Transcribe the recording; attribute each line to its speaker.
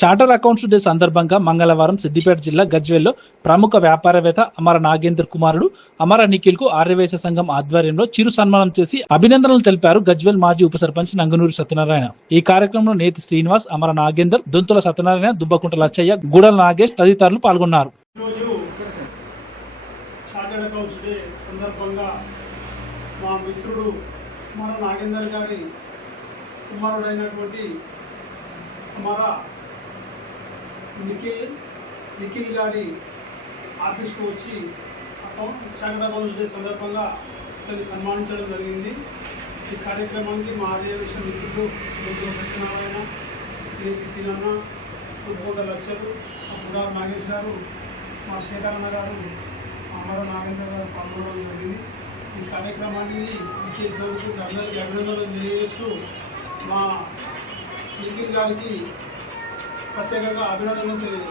Speaker 1: Charter accounts day సందర్భంగా మంగళవారం సిద్దిపేట జిల్లా గజ్వేల్లో ప్రముఖ వ్యాపారవేత్త అమర నాగేందర్ కుమారుడు అమర నిఖిల్కు ఆర్యవేశ సంఘం ఆధ్వర్యంలో చిరు సన్మానం చేసి అభినందనలు తెలిపారు గజ్వేల్ మాజీ ఉప సర్పంచ్ నంగనూరి సత్యనారాయణ. ఈ కార్యక్రమంలో నేతి శ్రీనివాస్ అమర నాగేందర్ దొంతుల సత్యనారాయణ దుబ్బకుంట లచ్చయ్య గూడల నాగేష్ తదితరులు పాల్గొన్నారు.
Speaker 2: సందర్భంగా మా మిత్రుడు కుమార నాగేందర్ గారి కుమారుడైనటువంటి కుమార నిఖిల్ నిఖిల్ గారి ఆఫీస్కు వచ్చి అకౌంట్ చార్టెడ్ డే సందర్భంగా అతన్ని సన్మానించడం జరిగింది. ఈ కార్యక్రమానికి మా ఆర్యవేశ మిత్రులు మిత్రులు సత్యనారాయణ కేపీ సీనన్న తుబ్బోగ లక్షలు బుడా నాగేష్ గారు మా శేఖరన్న గారు అమర నాగేంద్ర గారు పాల్గొనడం జరిగింది. ఈ కార్యక్రమాన్ని చేసినందుకు అందరికీ అభినందనలు తెలియజేస్తూ మా నిఖిల్ గారికి ప్రత్యేకంగా అభినందనలు తెలియజేస్తాను